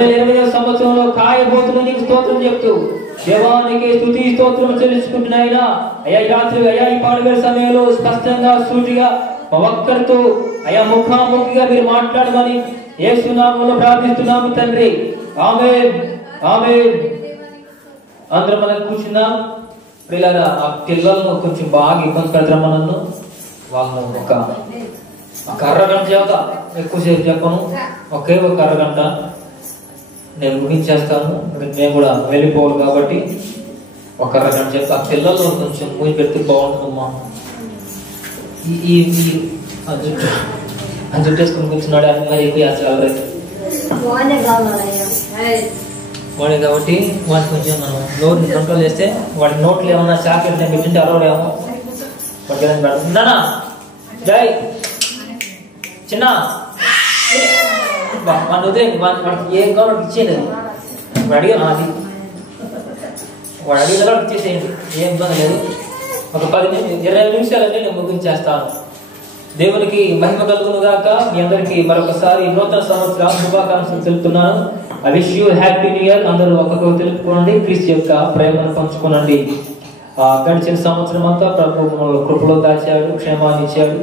20వ సంవత్సరంలో కాయబోతున్న నీకు స్తోత్రం చెప్తూ దేవానికి స్తుతి స్తోత్రం చెల్లించుకుంటున్నాయినా అయ్యా ఈ రాత్రి అయ్యా ఈ పాడుబడి సమయంలో స్పష్టంగా సూటిగా ఒక్కరితో అయ్యా ముఖాముఖిగా మీరు మాట్లాడమని యేసు నామములో ప్రార్థిస్తున్నాము తండ్రి. ఆమేన్ ఆమేన్. అందరం మనం కూర్చుందాం. పిల్లల ఆ పిల్లలను కొంచెం బాగా ఇబ్బంది పెడతాం. నన్ను వాళ్ళను ఒక అరగంట చెప్తా, ఎక్కువసేపు చెప్పను, ఒకే ఒక అరగంట నేను ముగించేస్తాను. నేను కూడా వెళ్ళిపోవాలి కాబట్టి ఒక అరగంట చెప్తా. ఆ పిల్లలు కొంచెం మూసి పెడితే బాగుంటుందమ్మా. ఈ జుట్టు వేసుకుని కూర్చున్నాడు అని మరి ఎక్కువ చేస్తారు వాడే కాబట్టి వాడిని కొంచెం మనం నోరుని కంట్రోల్ చేస్తే వాడి నోట్లు ఏమన్నా చాక్లెట్ నేను పెట్టింటే అలవాడేమో వాడికి ఏదైనా పెడుతుందానా. జై చిన్న వాడిని ఉదయం వాడికి ఏం కావాలో ఇచ్చేది. వాడు అడిగా అది వాడు అడిగిన ఇచ్చేసేయండి, ఏం ఇబ్బంది లేదు. ఒక 20 నిమిషాలన్నీ నేను ముగించేస్తాను. దేవునికి మహిమ కలుగును గాక. మీ అందరికి మరొకసారి నూతన సంవత్సర శుభాకాంక్షలు తెలుపుతున్నాను. I wish you happy new year. అందరూ ఒక్కొక్కరు తెలుపుకోండి, క్రీస్తు యొక్క ప్రేమను పంచుకోనండి. గడిచిన సంవత్సరం అంతా ప్రభు కృపలో దాచాడు, క్షేమాన్ని ఇచ్చాడు,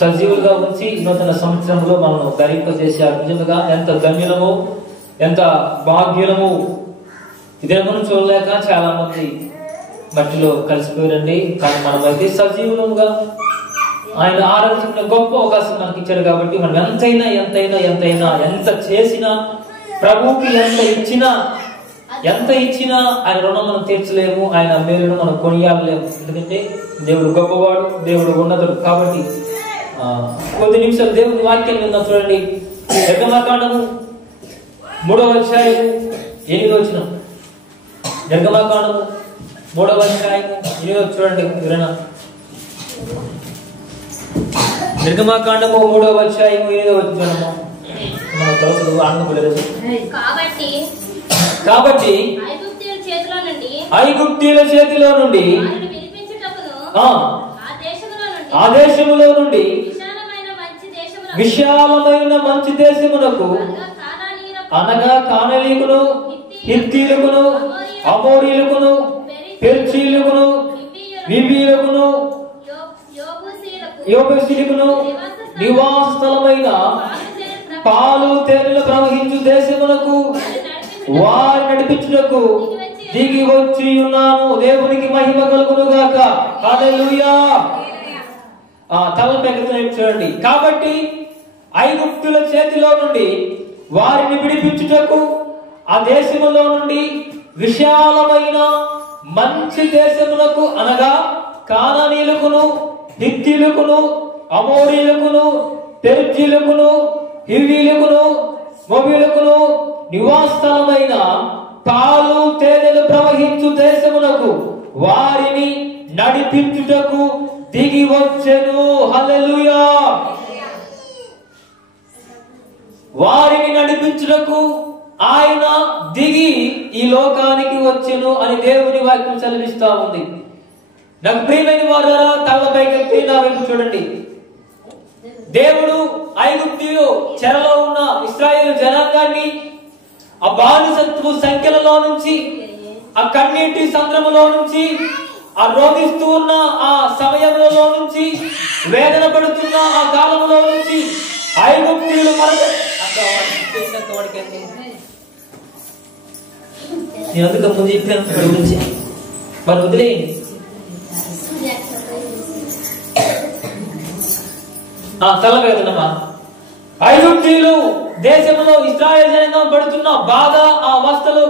సజీవులుగా ఉంచి నూతన సంవత్సరంలో మనం ధరింపజేశాడు. నిజంగా ఎంత ధన్యులము, ఎంత భాగ్యులము. ఇదే మనం చూడలేక చాలా మంది మట్టిలో కలిసిపోయారండి. కానీ మనమైతే సజీవులుగా ఆయన ఆరాధించిన గొప్ప అవకాశం మనకి ఇచ్చాడు. కాబట్టి మనం ఎంతైనా ఎంతైనా ఎంతైనా ఎంత చేసినా, ప్రభువుకి ఎంత ఇచ్చినా ఆయన రుణం మనం తీర్చలేము, ఆయన మేలును మనం కొనియాడలేము. ఎందుకంటే దేవుడు గొప్పవాడు, దేవుడు ఉన్నతుడు. కాబట్టి కొద్ది నిమిషాలు దేవుని వాక్యం విందాం. చూడండి, నిర్గమకాండము 3వ అధ్యాయం 8వ వచనం. నిర్గమకాండము 3వ అధ్యాయం 8వ చూడండి. ఎవరైనా నిర్గమకాండము 3వ అధ్యాయం 8వ వచనము మనం చదువుతూ ఆనందపడలేదు. కాబట్టి ఐగుప్తీయుల చేతిలో నుండి ఆ దేశములో నుండి విశాలమైన మంచి దేశమునకు అనగా కానానీయులకును, హిత్తీయులకును, అమోరీయులకును, పెర్జీయులకును, హివ్వీయులకును, యెబూసీయులకును నివాస స్థలమైన పాలు తేనెలు ప్రవహించు దేశమునకు వారి నడిపించుటకు దిగి వచ్చి ఉన్నాను. దేవునికి మహిమ కలుగును గాక. హల్లెలూయా. తలపెక్కుతూ చూడండి. కాబట్టి ఐగుప్తుల చేతిలో నుండి వారిని విడిపించుటకు ఆ దేశములో నుండి విశాలమైన మంచి దేశములకు అనగా కానానీయులకును, హిత్తీయులకును, అమోరీయులకును, పెర్జీయులకును, హివ్వీయులకును, మోబీయులకును నివాసస్థలమైన పాలు తేనెలు ప్రవహించు దేశమునకు వారిని నడిపించుటకు దిగి వచ్చెను. హల్లెలూయా. వారిని నడిపించుటకు ఆయన దిగి ఈ లోకానికి వచ్చెను అని దేవుని వాక్యం చదివిస్తా ఉంది. నాకు ప్రియమైన వారారా, తలపైకి నా వైపు చూడండి. దేవుడు ఐగుప్తీయులు చెరలో ఉన్న ఇశ్రాయేలు జనాంగాన్ని ఆ బానిసత్వ సంఖ్యలలో నుంచి, ఆ కన్నీటి సంద్రములో నుంచి, ఆ రోధిస్తూ ఉన్న ఆ సమయంలో నుంచి, వేదన పడుతున్న ఆ కాలంలో నుంచి ఐగుప్తీయులు నేను అందుకు ముందు చెప్పాను గురించి మరి వదిలేయండి. తల వేదనమా ఐగుప్తీయులు దేశంలో ఇశ్రాయేలు జనాంగం పడుతున్న బాధ, ఆ అవస్థలు,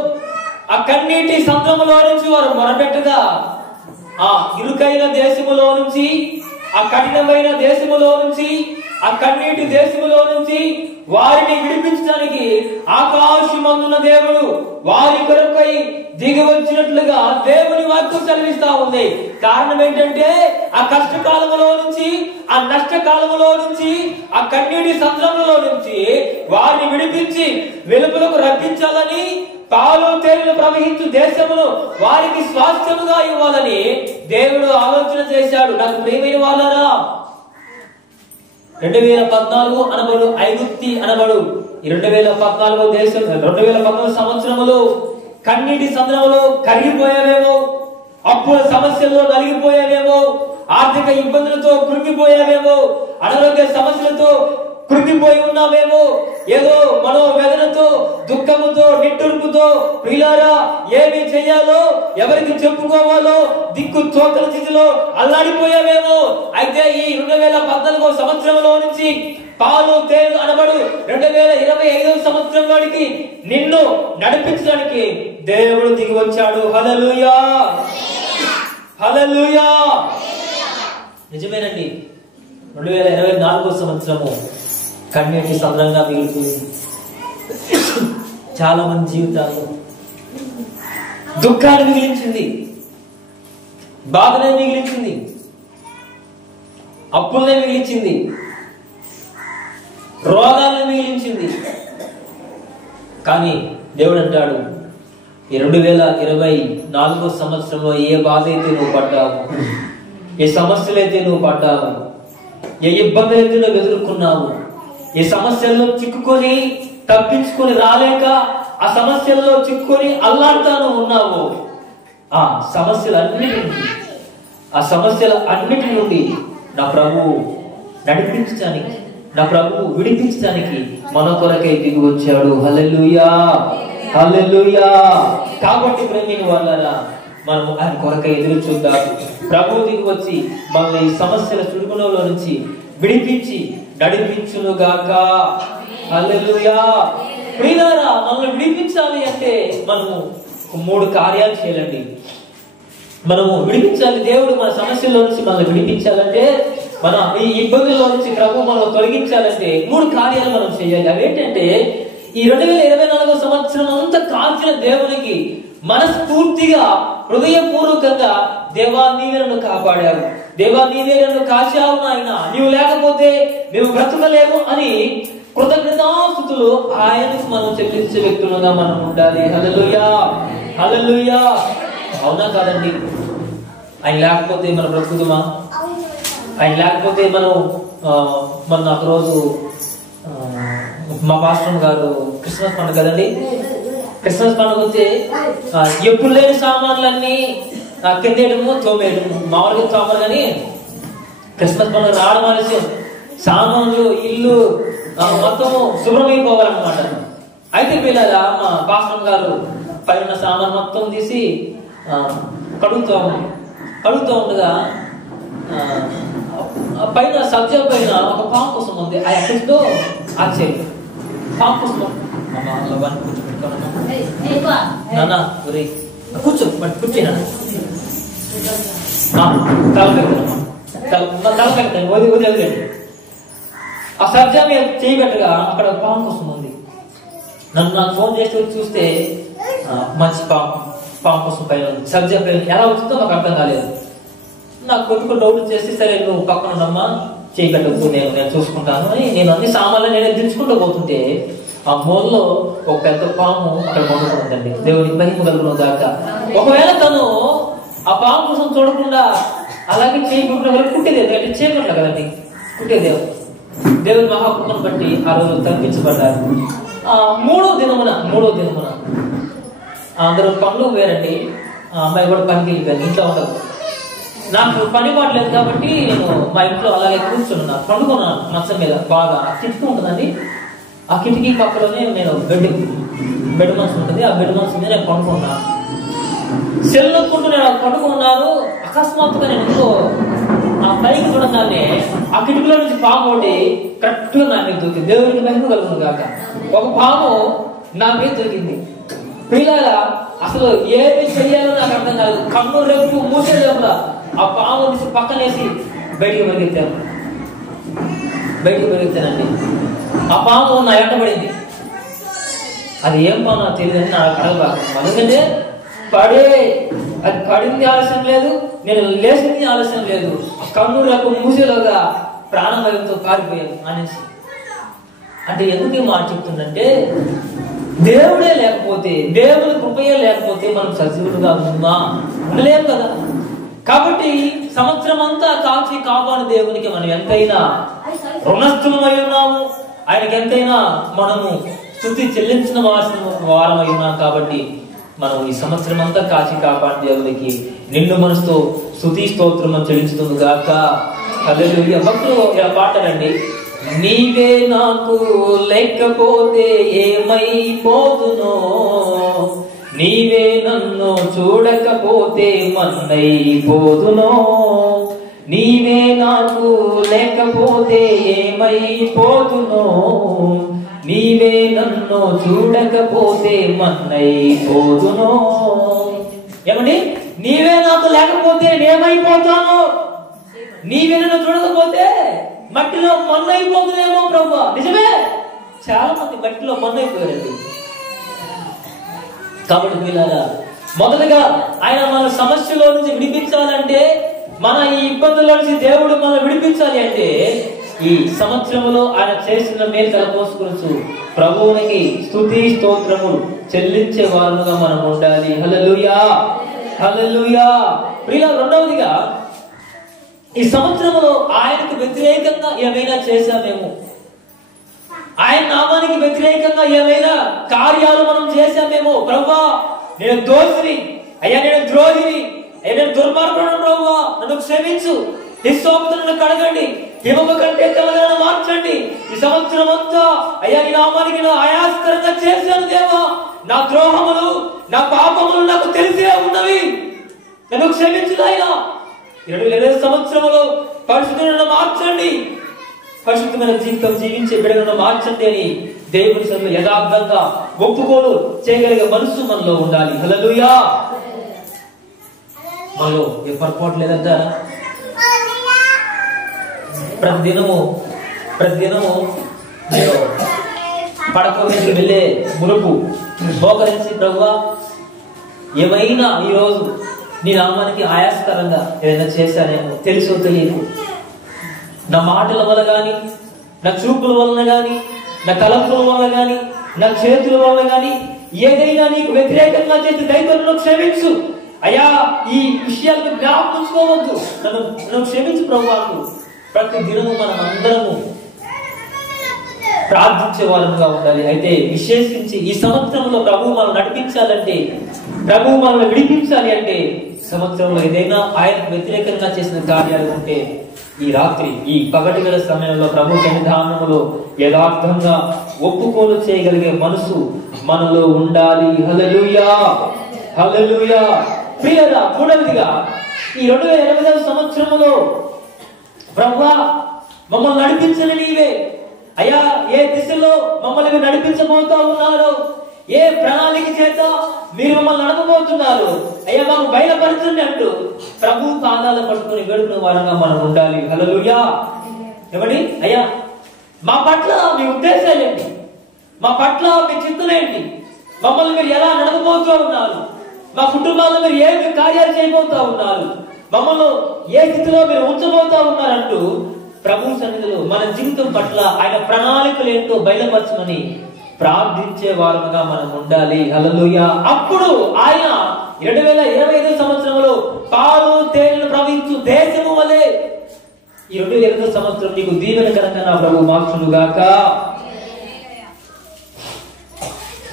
ఆ కన్నీటి సంద్రములో నుంచి వారు మొరపెట్టగా ఆ ఇరుకైన దేశములో నుంచి, ఆ కఠినమైన దేశములో నుంచి, ఆ కన్నీటి దేశములో నుంచి వారిని విడిపించడానికి ఆకాశమందున్న దేవుడు వారి కొరకై దిగి వచ్చినట్లుగా దేవుని వాక్యం చదివిస్తా ఉంది. కారణం ఏంటంటే ఆ కష్టకాలములో నుంచి, ఆ నష్టకాలములో నుంచి, ఆ కన్నీటి సంద్రములో నుంచి వారిని విడిపించి వెలుపలకు రప్పించాలని, పాలు తేనెలు ప్రవహించు దేశమును వారికి స్వాస్థ్యముగా ఇవ్వాలని దేవుడు ఆలోచన చేశాడు. నాకు ప్రియమైన వాళ్ళారా, 2014 అనబడు ఐగుప్తి అనబడు ఈ 2014 సంవత్సరములో కన్నీటి సంద్రములో కరిగిపోయావేమో, అప్పుల సమస్యల్లో నలిగిపోయావేమో, ఆర్థిక ఇబ్బందులతో కృంగిపోయావేమో, అనారోగ్య సమస్యలతో కృంగిపోయి ఉన్నావేమో, ఏదో మనోవేదనతో, దుఃఖముతో, నిట్టూర్పుతో ప్రియులారా ఏమి చేయాలో, ఎవరికి చెప్పుకోవాలో దిక్కు తోచని స్థితిలో అల్లాడిపోయావేమో. అయితే ఈ 2014 సంవత్సరంలో నుంచి పాలు తేలు అనబడు 2025 సంవత్సరంలోనికి నిన్ను నడిపించడానికి దేవుడు దిగి వచ్చాడు. హల్లెలూయా, హల్లెలూయా. నిజమేనండి, 2024 సంవత్సరము కన్నీటి సంద్రంగా మిగిలిపోయింది. చాలా మంది జీవితాలు దుఃఖాన్ని మిగిలించింది, బాధనే మిగిలించింది, అప్పులనే మిగిలించింది, రోగాలను మిగిలించింది. కానీ దేవుడు అంటాడు, ఈ 2024 సంవత్సరంలో ఏ బాధ అయితే నువ్వు పడ్డావు, ఏ సమస్యలైతే నువ్వు పడ్డావు, ఏ ఇబ్బందులైతే నువ్వు ఎదుర్కొన్నావు, ఏ సమస్యల్లో చిక్కుకొని తప్పించుకొని రాలేక ఆ సమస్యల్లో చిక్కుకొని అల్లాడుతాను ఉన్నావు, ఆ సమస్యల అన్నిటి నుండి నా ప్రభువు నడిపించడానికి, నా ప్రభువు విడిపించడానికి మన కొరకై దిగి వచ్చాడు. హల్లెలూయా, హల్లెలూయా. కాబట్టి ప్రేమిన వాళ్ళారా, మనం ఆయన కొరకై ఎదురు చూద్దాం. ప్రభువు దిగి వచ్చి మనల్ని ఈ సమస్యల చుడుకునలో నుంచి విడిపించి నడిపించునుగాక. హల్లెలూయా. ప్రియులారా, మనల్ని విడిపించాలి అంటే మనము 3 కార్యాలు చేయాలండి. మనము విడిపించాలి, దేవుడు మన సమస్యల్లో నుంచి మనల్ని విడిపించాలంటే, మన ఈ ఇబ్బందుల్లో నుంచి ప్రభు మనం తొలగించాలంటే 3 కార్యాలు మనం చేయాలి. అవేంటంటే, ఈ 2024 సంవత్సరం అంతా కాల్చిన దేవునికి మనస్ఫూర్తిగా హృదయపూర్వకంగా దేవా నీవే నన్ను కాపాడావు, దేవా నీవే నన్ను కాచావు నాయన, నీవు లేకపోతే మేము బ్రతకలేము అని కృతజ్ఞతాస్తుతులు ఆయనకు మనం చెల్లించే వ్యక్తులుగా మనం ఉండాలి. హల్లెలూయా, హల్లెలూయా. అవునా కాదండి? ఆయన లేకపోతే మనం బ్రతుకుతామా? ఆయన లేకపోతే మనం మొన్న ఒక రోజు మా పాస్టర్ గారు క్రిస్మస్ పండుగ కదండి, క్రిస్మస్ పండుగ వస్తే ఎప్పుడు లేని సామాన్లన్నీ కిందేయడము తోమేయడము, మామూలుగా తోమరు కానీ క్రిస్మస్ పండుగ రావడం ఆలస్యం, సామాన్లు ఇల్లు మొత్తం శుభ్రమైపోవాలన్నమాట. అయితే పిల్లల మా పాస్టర్ గారు పైన సామాన్ మొత్తం తీసి కడుగుతూ ఉండగా పైన సబ్జా పైన ఒక పాము కోసం ఉంది. ఆ ఎక్కడితో ఆశ్చర్యం పాము కోసం నాన్న కూర్చో కూర్చోనా తల పెడతాను వదిలేండి. ఆ సబ్జా మీద చేయబెట్టగా అక్కడ పాము కోసం ఉంది. నాకు ఫోన్ చేసి చూస్తే మంచి పాము కోసం పైన ఉంది. సబ్జా పైన ఎలా వచ్చిందో నాకు అర్థం కాలేదు. నాకు కొద్దిగా డౌట్ చేస్తే, సరే నువ్వు పక్కన ఉన్నమ్మా చేయబెట్టకు, నేను చూసుకుంటాను అని నేను అన్ని సామాన్లు నేనే దించుకుంటూ పోతుంటే ఆ మూలలో ఒక పెద్ద పాము అక్కడ పండుకుంటుందండి. దేవుడికి మహిమ కలుగును దాకా. ఒకవేళ తను ఆ పాము కోసం చూడకుండా అలాగే చేయకుండా కుట్టేది, అంటే చేయకుండా కదండి కుట్టేదేవు. దేవుని మహాకృపను బట్టి ఆ రోజు తగ్గించబడ్డారు. మూడో దినమున అందరూ పనులు వేరండి. అమ్మాయి కూడా పనికి వెళ్ళిపోయాను, ఇంట్లో ఉండదు. నాకు పని పాటలేదు కాబట్టి నేను మా ఇంట్లో అలాగే కూర్చున్నాను, పండుకున్నాను మంచం మీద. బాగా కిటికీ ఉంటుందండి, ఆ కిటికీ పక్కలోనే నేను బెడ్ మంచం ఉంటుంది, ఆ బెడ్ మంచం మీద నేను పండుకున్నాను. సెల్ నొక్కుంటూ నేను పండుకున్నాను. అకస్మాత్తుగా నేను ఇంట్లో ఆ పైకి చూడగానే ఆ కిటికీలో నుంచి పాము ఒకటి కరెక్ట్ గా నా మీద దొరికింది. దేవుడికి మహిమ కలుగును గాక. ఒక పాము నా మీద దొరికింది. పిల్లల అసలు ఏమి చెయ్యాలో నాకు అర్థం కాదు. కన్ను రేపు మూసేదేమో ఆ పాము తీసి పక్కనేసి బయటికి పరిగెత్తానండి. ఆ పాము నా ఎంటబడింది. అది ఏం పాము నాకు తెలియదని నాకు అడగబాకు. ఎందుకంటే అది పడింది ఆలస్యం లేదు, నేను లేచింది ఆలస్యం లేదు. కన్ను రేపు మూసేలోగా ప్రాణభయంతో పారిపోయాను అనేసి. అంటే ఎందుకు మాట చెప్తుందంటే, దేవుడే లేకపోతే, దేవుని కృపయే లేకపోతే మనం సజీవులుగా ఉండలేము కదా. కాబట్టి సంవత్సరం అంతా కాచి కాపాడు దేవునికి మనం ఎంతైనా రుణస్థులమై ఉన్నాము. ఆయనకి ఎంతైనా మనము స్తుతి చెల్లించిన వారమై ఉన్నాం కాబట్టి మనం ఈ సంవత్సరం అంతా కాచి కాపాడి దేవునికి నిండు మనసుతో స్తుతి స్తోత్రం చెల్లించుతుంది గాక. హల్లెలూయా. భక్తులు ఇలా పాడతారండి, నీవే నాకు లేకపోతే ఏమైపోదునో, నీవే నన్ను చూడకపోతే మన్నైపోదునో, నీవే నాకు లేకపోతే ఏమైపోదునో, నీవే నన్ను చూడకపోతే మన్నైపోదునో. ఏమండి, నీవే నాకు లేకపోతే నేనేమైపోతాను, నీవే నన్ను చూడకపోతే మట్టిలో మన్నైపోతుందేమో ప్రభువా. నిజమే, చాలా మంది మట్టిలో మన్నైపోయారండి. కాబట్టి వీళ్ళగా మొదటగా ఆయన మన సమస్యలో నుంచి విడిపించాలంటే, మన ఈ ఇబ్బందుల్లో నుంచి దేవుడు మనం విడిపించాలి అంటే ఈ సంవత్సరంలో ఆయన చేసిన మేలు తలపోసుకొనొచ్చు ప్రభువునికి స్తుతి స్తోత్రములు చెల్లించే వారుగా మనం ఉండాలి. హల్లెలూయా, హల్లెలూయా. ప్రియుల, రెండవదిగా ఈ సంవత్సరంలో ఆయనకు వ్యతిరేకంగా ఏమైనా చేశామేమో, ఆయన నామానికి వ్యతిరేకంగా ఏమైనా కార్యాలు మనం చేశామేమో. ప్రభువా, నేను దోషిని, అయ్యా నేను ద్రోహిని, అయ్యా నేను దుర్మార్గుడు, ప్రభువా నన్ను క్షమించు, హిస్సోపుతో నన్ను కడగండి, హిమము కంటే తెల్లగా మార్చండి. ఈ సంవత్సరం అంతా అయ్యా నీ నామానికి ఆయాస్కరంగా చేశాను దేవా, నా ద్రోహములు నా పాపములు నాకు తెలిసే ఉన్నవి, నన్ను క్షమించు నాయనా. 2020 సంవత్సరంలో పరిశుద్ధులను మార్చండి, పరిశుద్ధమైన జీవితం జీవించే బిడ్డలను మార్చండి అని దేవుని సన్నిధిలో యథార్థంగా ఒప్పుకోలు చేయగలిగే మనసు మనలో ఉండాలి. హల్లెలూయా. మనలో ఏ పొరపాటు లేదంతా. ప్రతిదినము నేను పడక మీద వెళ్ళే మునుపు మోకరించి, ప్రభువా ఏమైనా ఈరోజు నీ నామానికి ఆయాస్కరంగా ఏదైనా చేశానేమో, తెలుసో తెలియదు, నా మాటల వల్ల గాని, నా చూపుల వలన గాని, నా తలంపుల వల్ల గాని, నా చేతుల వల్ల గాని ఏదైనా నీకు వ్యతిరేకంగా చేసి దైవను క్షమించు అయ్యా. ఈ విషయాలను జ్ఞాపకించుకోవద్దు, నన్ను క్షమించు ప్రభువా. ప్రతి దినము మనం అందరము ప్రార్థించే వాళ్ళుగా ఉండాలి. అయితే విశేషించి ఈ సంవత్సరంలో ప్రభువు మనం నడిపించాలంటే, ప్రభువు మనల్ని విడిపించాలి అంటే, సంవత్సరంలో ఏదైనా ఆయనకు వ్యతిరేకంగా చేసిన కార్యాలు ఉంటే ఈ రాత్రి ఈ పగటి వేళ సమయంలో ప్రభు సన్నిధానములో యథార్థంగా ఒప్పుకోలు చేయగలిగే మనసు మనలో ఉండాలి. హల్లెలూయా, హల్లెలూయా. ప్రియరా, మూడవదిగా ఈ 2020 సంవత్సరంలో ప్రభువా మమ్మల్ని నడిపించని నీవే అయ్యా. ఏ దిశలో మమ్మల్ని నడిపించబోతా ఉన్నారు, ఏ ప్రణాళిక చేత మీరు మమ్మల్ని నడపబోతున్నారు అయ్యా, మాకు బయలుపరచండి అంటూ ప్రభు పాదాల పట్టుకుని వేడుకునే వారంగా మనం ఉండాలి. హల్లెలూయా. ఏమండి అయ్యా, మా పట్ల మీ ఉద్దేశాలేంటి, మా పట్ల మీ చిత్తమేంటి, మమ్మల్ని మీరు ఎలా నడపబోతూ ఉన్నారు, మా కుటుంబాల్లో మీరు ఏ కార్యాలు చేయబోతా ఉన్నారు, మమ్మల్ని ఏ స్థితిలో మీరు ఉంచబోతా ఉన్నారంటూ ప్రభు సన్నిధిలో మన జీవితం పట్ల ఆయన ప్రణాళికలు ఏంటో బయలుపరచమని ప్రార్థించే వారముగా మనం ఉండాలి. హల్లెలూయా. అప్పుడు ఆయన 2025 సంవత్సరంలో పాలు తేనెలు ప్రవహించు దేశము వలె ఈ 2025 సంవత్సరం నీకు దీవెనకరంగా నా ప్రభు మార్చును గాక.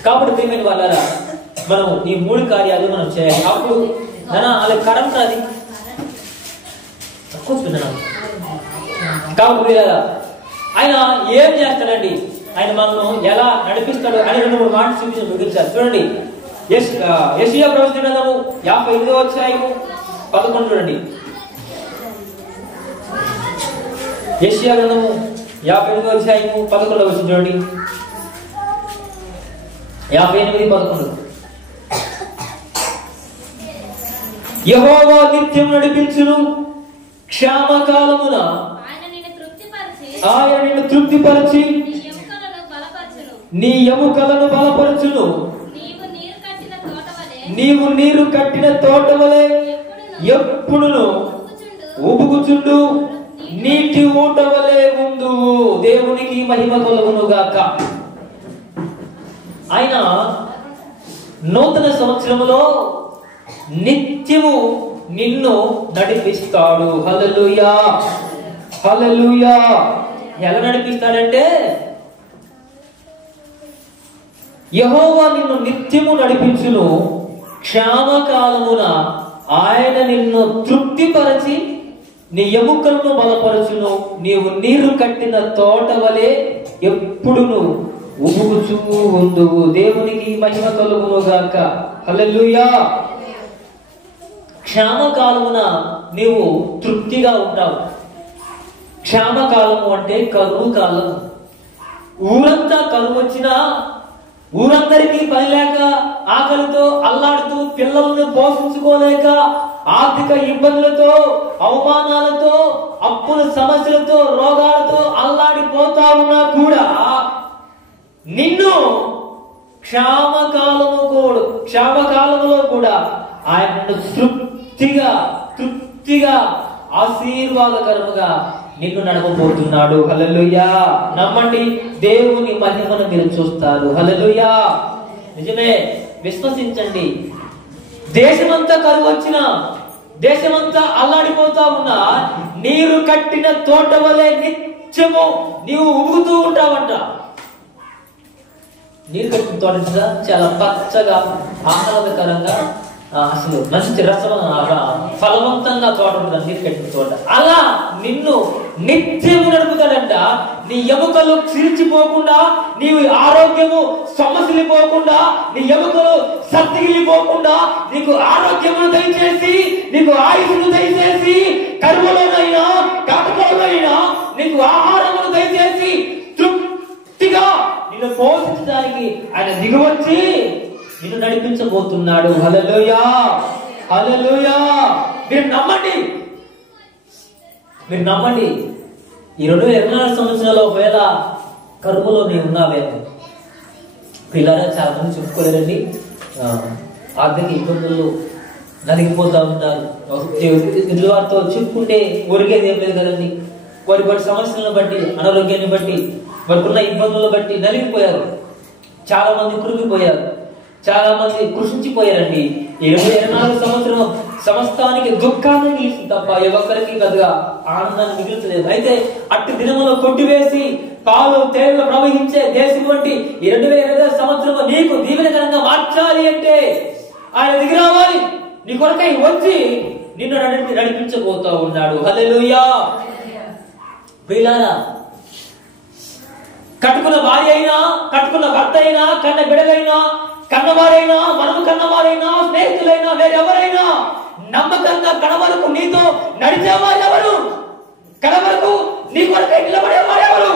కాబట్టి ప్రియమైన వాళ్ళారా, మనం ఈ 3 కార్యాలు మనం చేయాలి. అప్పుడు అలా కరెంట్ అది కూర్చున్నాను. కాబట్టి ఆయన ఏం చేస్తాడండి, ఆయన మనను ఎలా నడిపిస్తాడు అని 2-3 మాటలు చూపించి ముగించారు. చూడండి, యెషయా ప్రవచన గ్రంథము 58వ అధ్యాయము 11 చూడండి. యెషయా గ్రంథము 58వ అధ్యాయము 11వ వచనం చూడండి. 58:11 యెహోవా నిత్యం నడిపించును, క్షేమకాలమున ఆయన నిన్ను తృప్తిపరచి నీ ఎముకలను బలపరచును. నీవు నీరు కట్టిన తోట వలె ఎప్పుడును ఉబుకుచుండు, నీటి ఊట వలె ఉందువు. దేవునికి మహిమ కలుగును గాక. ఆయన నూతన సంవత్సరములో నిత్యము నిన్ను నడిపిస్తాడు. హల్లెలూయా, హల్లెలూయా. ఎలా నడిపిస్తాడంటే యెహోవా నిన్ను నిత్యము నడిపించును, క్షామకాలమున ఆయన నిన్ను తృప్తిపరచి నీ ఎముకలను బలపరచును. నీవు నీరు కట్టిన తోట వలె ఎప్పుడును ఉబుకుచూ ఉందువు. దేవునికి మహిమ కలుగును గాక. హల్లెలూయా. క్షామకాలమున నీవు తృప్తిగా ఉంటావు. క్షామకాలము అంటే కరువు కాలము. ఊరంతా కరువు వచ్చినా, ఊరందరికీ పని లేక ఆకలితో అల్లాడుతూ పిల్లలను పోషించుకోలేక ఆర్థిక ఇబ్బందులతో, అవమానాలతో, అప్పుల సమస్యలతో, రోగాలతో అల్లాడిపోతా ఉన్నా కూడా నిన్ను క్షామకాలములో కూడా ఆయన తృప్తిగా ఆశీర్వాదకరముగా నిన్ను నడపబోతున్నాడు. హల్లెలూయా. నమ్మండి, దేవుని మహిమను మీరు చూస్తారు. హల్లెలూయా. నిజమే, విశ్వసించండి. దేశమంతా కరువు వచ్చినా, దేశమంతా అల్లాడిపోతా ఉన్నా, నీరు కట్టిన తోట వలె నిత్యము నీవు ఉగుతూ ఉంటావంట. నీరు కట్టిన తోట చాలా పచ్చగా, ఆహ్లాదకరంగా, అసలు మంచి రసం, ఫలవంతంగా తోట ఉంటుంది. నీరు కట్టిన తోట అలా నిన్ను నిత్యము నడుపుతాడంట. నీ ఎముకలు క్షీణించిపోకుండా, నీ ఆరోగ్యము సమస్యలిపోకుండా, నీ ఎముకలు సత్తిగిలిపోకుండా నీకు ఆరోగ్యమును దయచేసి, నీకు ఆయుష్ను దయచేసి, కరువులోనైనా కాటకాలైనా నీకు ఆహారమును దయచేసి తృప్తిగా నిన్ను పోషించడానికి ఆయన దిగువచ్చి నిన్ను నడిపించబోతున్నాడు. హల్లెలూయా. హల్లెలూయా. మీరు నమ్మండి. ఈ 2024 సంవత్సరంలో ఒకవేళ కరువులో నేను ఉన్నావేమో. పిల్లలు చాలా మంది చెప్పుకోలేరండి, ఆర్థిక ఇబ్బందులు నలిగిపోతా ఉంటారు. వారితో చెప్పుకుంటే ఒరిగేది ఏం లేదు కదండి. వారి సమస్యలను బట్టి, అనారోగ్యాన్ని బట్టి, వారికి ఉన్న ఇబ్బందులను బట్టి నలిగిపోయారు. చాలా మంది కృంగిపోయారు, చాలా మంది కృషించిపోయారండి. 2024 సంవత్సరం సమస్తానికి దుఃఖాన్ని మిగిలింది తప్ప ఎవరికి పెద్దగా ఆనందాన్ని మిగిల్చలేదు. అయితే అట్టి దినములో కొట్టివేసి పాలు తేనెలు ప్రవహించే దేశం వంటి 2025 సంవత్సరం నీకు దీవెనకరంగా మార్చాలి అంటే ఆయన దిగి రావాలి. నీ కొరకై వచ్చి నిన్ను నడిపించబోతా ఉన్నాడు. హల్లెలూయా. ప్రియులారా, కట్టుకున్న భార్య అయినా, కట్టుకున్న భర్త అయినా, కన్న బిడ్డలైనా, కన్నవారైనా, మనము కన్నవారైనా, స్నేహితులైనా, వేరెవరైనా నమ్మకంగా కడవరకు నీతో నడిచేవారు ఎవరు? కడవరకు నీ కొరకై నిలబడేవారు ఎవరు?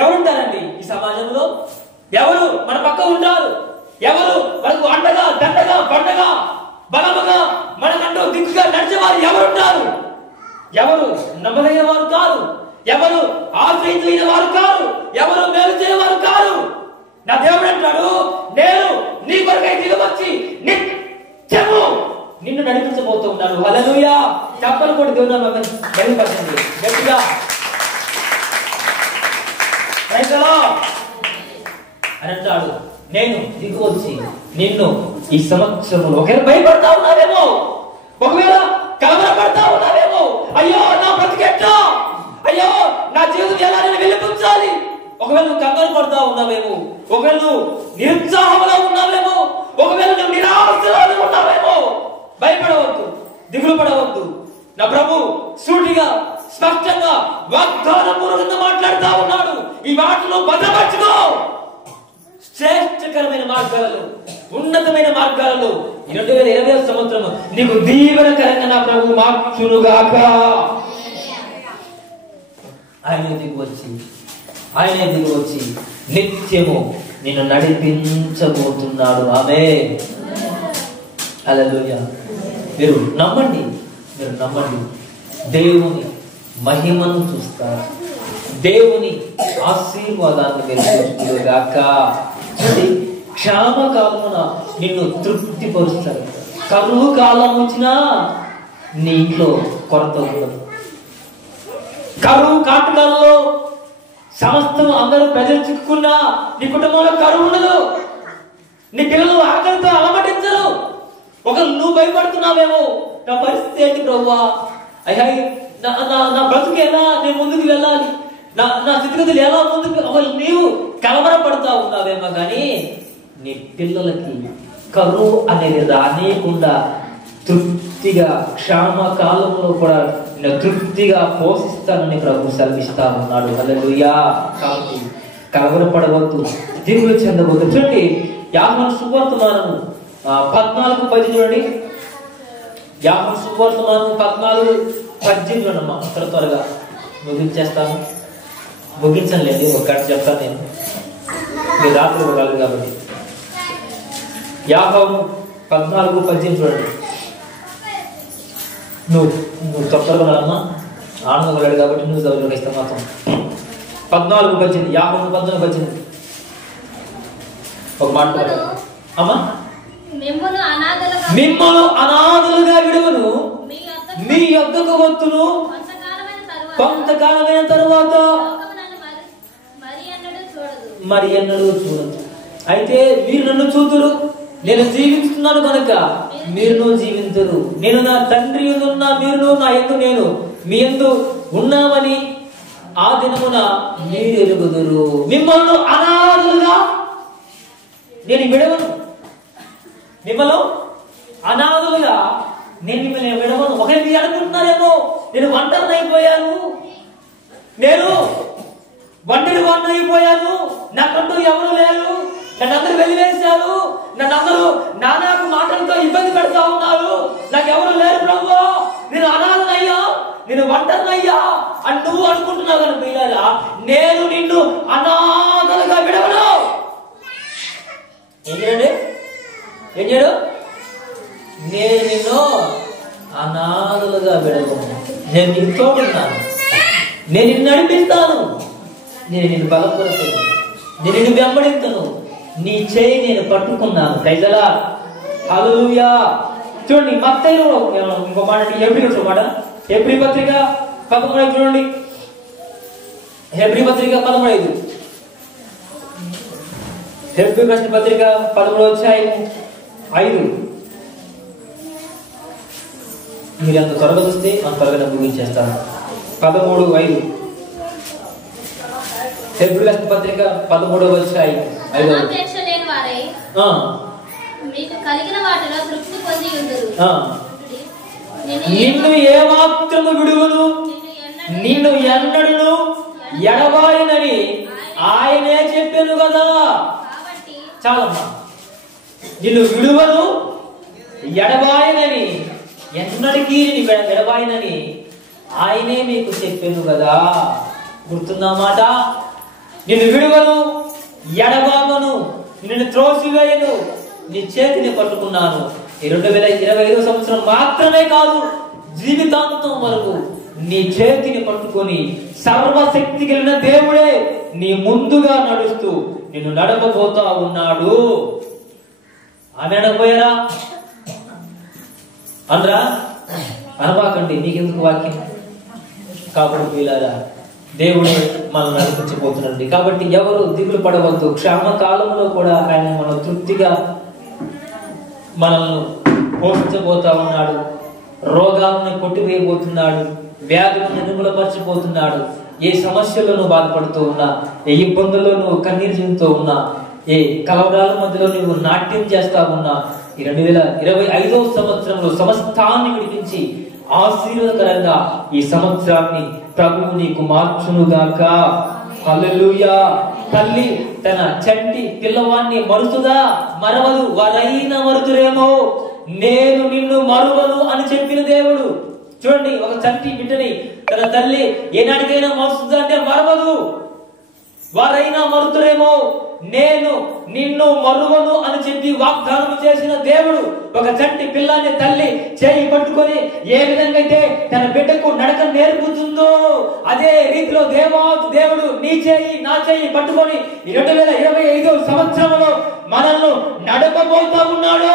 ఎవరుంటారండి ఈ సమాజంలో? ఎవరు మన పక్క ఉంటారు? ఎవరు మనకు అండగా, దండగా, పండగా, బలముగా, మనకంటూ దిక్కుగా నడిచేవారు ఎవరుంటారు? ఎవరు నమ్మదగిన వారు కాదు, ఎవరు ఆశ్రయించిన వారు కాదు, ఎవరు మేలు చేయవారు కాదు. నా దేవుడు అంటాడు, నేను నీ కొరకై దిగవచ్చి నిత్యము నిన్ను నడిపించబోతూ ఉన్నాను. హల్లెలూయా. చెప్పలు కూడా దేవుడు బయలుపరచండి గట్టిగా. అని అంటాడు, నేను దిగువచ్చి నిన్ను ఈ సంవత్సరంలో ఒకవేళ భయపడతా ఉన్నావేమో, ఒకవేళ కలవరపడతా ఉన్నావేమో, అయ్యో నా బ్రతికెట్టా, అయ్యో నా జీవితం ఎలా నేను వెళ్ళిపుచ్చాలి, ఒకవేళ నువ్వు కంగారు పడతా ఉన్నావేమో, ఒకవేళ నువ్వు నిరుత్సాహంలో ఉన్నావేమో, ఒకవేళ నువ్వు నిరాశలో ఉన్నావేమో, భయపడవద్దు, దిగులు పడవద్దు. నా ప్రభు సూటిగా స్పష్టంగా వాగ్దానపూర్వకంగా మాట్లాడుతా ఉన్నాడు. ఈ మాటలు భద్రపరచుకో. శ్రేష్టకరమైన మార్గాలలో, ఉన్నతమైన మార్గాలలో 2025 సంవత్సరం నీకు దీవెనకరంగా నా ప్రభు మార్చునుగాక. ఆయనే దిగువచ్చి నిత్యము నిన్ను నడిపించబోతున్నాడు. ఆమేన్. హల్లెలూయా. మీరు నమ్మండి. దేవుని మహిమను చూస్తారు, దేవుని ఆశీర్వాదాన్ని మీరు చూస్తుగాక. క్షామకాలమున నిన్ను తృప్తిపరుస్తాడు. కరువు కాలం వచ్చినా నీ ఇంట్లో కొరత ఉండదు. కరువు కాటకాలలో సమస్తం అందరూ ప్రజలు చిక్కుకున్నా నీ కుటుంబంలో కరువు ఉండదు. నీ పిల్లలు ఆకలితో అలమటించరు. ఒకరు నువ్వు భయపడుతున్నావేమో, నా పరిస్థితి ఏంటి ప్రభువా, అయ్యా నా బ్రతుకేనా, నేను ముందుకు వెళ్ళాలి, నా స్థితిగతులు ఎలా ముందుకు అసలు నీవు కలవరపడతా ఉన్నావేమో కానీ నీ పిల్లలకి కరువు అనేది రానియకుండా తృప్తిగా క్షామకాలంలో కూడా నేను తృప్తిగా పోషిస్తానని ప్రభు సెలవిస్తా ఉన్నాడు. హల్లెలూయా. కాబట్టి కలవరపడవద్దు, దిగులు చెందవద్దు. చూడండి యోహాను సువార్తమానము 14:10 చూడండి. యోహాను సువార్తమానము 14:18 చూడమ్మా. త్వరగా ముగించేస్తాను. ముగించలేదు, ఒక గంట చెప్తాను నేను, మీరు రాత్రి ఇవ్వగలరు కాబట్టి. యోహాను 14:18 చూడండి. నువ్వు తొందరగా వెళ్ళమ్మా, ఆనందం కాబట్టి నువ్వు చదువులోకి ఇస్తాను మాత్రం. 14:18 యోహాను 14:18 ఒక మాట అమ్మా. మిమ్మల్ని అనాథలుగా విడువను, మీ యొద్దకు వత్తును కొంతకాలమైన తరువాత మరి ఎన్నడూ చూడదు. అయితే మీరు నన్ను చూతురు, నేను జీవిస్తున్నాను కనుక మీరు జీవించరు. నేను నా తండ్రి యందున్నా, మీరు నా యందు నేను మీ యందు ఉన్నామని ఆ దినమున మీరు ఎరుగుదురు. మిమ్మల్ని అనాథలుగా నేను విడవను, మిమ్మల్ని అనాథలుగా నేను మిమ్మల్ని విడవను. ఒకరి మీరు అనుకుంటున్నారేమో నేను ఒంటరిని అయిపోయాను, నేను ఒంటరి వాడిని అయిపోయాను, నాకంటూ ఎవరు లేరు, నన్ను అందరూ వెలివేశారు, నన్ను అందరూ నానాకు మాటలతో ఇబ్బంది పెడతా ఉన్నారు, నాకు ఎవరు లేరు ప్రభు, నేను అనాథనయ్యా, నేను ఒంటరినయ్యా అని నువ్వు అనుకుంటున్నావు కనుక పిల్లలా, నేను నిన్ను అనాథలుగా విడవను. ఏం చేయడు, నేను నిన్ను అనాథలుగా విడవను. నేను నీకు తోడున్నాను, నేను నిన్ను నడిపిస్తాను, నేను నిన్ను బలపరుస్తాను, నేను నిన్ను వెంబడిస్తాను, నీ చేయి నేను పట్టుకున్నాను. కైజలా హల్లెలూయా. చూడండి మత్తయి ఇంకో మాట, హెబ్రీ మాట, హెబ్రీ పత్రిక 13 చూడండి. హెబ్రీ పత్రిక 13, హెబ్రీ రాసిన పత్రిక 13:5. మీరు ఎంత త్వరగా చూస్తే అంత త్వరగా ముగించేస్తాను. 13:5 హెబ్రీ రాసిన పత్రిక 13:5. నిన్ను ఏమాత్రము విడువను, నిన్ను ఎన్నడూ ఎడబాయనని ఆయనే చెప్పాను కదా. చాలమ్మా, నిన్ను విడువను ఎడబాయనని, ఎన్నటికీ ఎడబాయనని ఆయనే మీకు చెప్పాను కదా. గుర్తుందా మాట? నిన్ను విడువను ఎడబామను, నిన్ను త్రోసివేయను, నీ చేతిని పట్టుకున్నాను. 2025 సంవత్సరం మాత్రమే కాదు, జీవితాంతం వరకు నీ చేతిని పట్టుకొని సర్వశక్తి కలిగిన దేవుడే నీ ముందుగా నడుస్తూ నిన్ను నడపబోతా ఉన్నాడు. ఆమె అనకపోయారా? అందరా అనబాకండి, నీకెందుకు వాక్యం? కాబట్టి వీళ్ళారా దేవుడు మనం నడిపించబోతున్నాడు. కాబట్టి ఎవరు దిగులు పడవద్దు. క్షామ కాలంలో కూడా ఆయన మనం తృప్తిగా మనల్ని పోషించబోతా ఉన్నాడు. రోగాలను కొట్టివేయబోతున్నాడు, వ్యాధులను నిర్మూలపరచబోతున్నాడు. ఏ సమస్యలను బాధపడుతూ ఉన్నా, ఏ ఇబ్బందుల్లో నువ్వు కన్నీరు చెందుతూ ఉన్నా, ఏ కలవరాల మధ్యలో నువ్వు నాట్యం చేస్తా ఉన్నా, ఈ 2025 సంవత్సరంలో సమస్తాన్ని విడిపించి ఆశీర్వాదకరంగా ఈ సంవత్సరాన్ని ప్రభువు నీకు మార్చునుగాక. హల్లెలూయా. తల్లి తన చంటి పిల్లవాన్ని మరుతుదా? మరవదు. వారైనా మరుతురేమో, నేను నిన్ను మరువను అని చెప్పిన దేవుడు. చూడండి, ఒక చంటి బిడ్డని తన తల్లి ఏనాటికైనా మరుస్తుందా అంటే మరవదు. వారైనా మరుతురేమో, నేను నిన్ను మరువను అని చెప్పి వాగ్దానం చేసిన దేవుడు ఒక చంటి పిల్లాన్ని తల్లి చేయి పట్టుకొని ఏ విధంగా అయితే తన బిడ్డకు నడక నేర్పుతుందో అదే రీతిలో దేవుడు నీ చేయి నా చేయి పట్టుకొని 2025 సంవత్సరంలో మనల్ని నడపబోతా ఉన్నాడు.